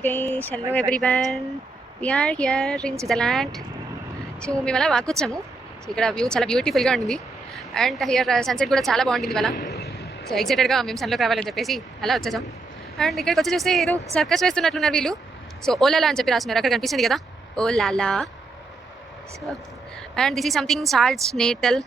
Hi guys, hello everyone. We are here in Switzerland. So మేము అలా వాకొచ్చాము. సో ఇక్కడ వ్యూ చాలా బ్యూటిఫుల్గా ఉంది అండ్ హియర్ సన్సెట్ కూడా చాలా బాగుంటుంది ఇవాళ. సో ఎక్సైటెడ్గా మేము సన్లోకి రావాలని చెప్పేసి అలా వచ్చేసాం. అండ్ ఇక్కడికి వచ్చి చూస్తే ఏదో సర్కస్ వేస్తున్నట్లున్నారు వీళ్ళు. సో ఓలాలా అని చెప్పి రాస్తున్నారు, అక్కడ కనిపిస్తుంది కదా, oh la la. So and this is something salts natal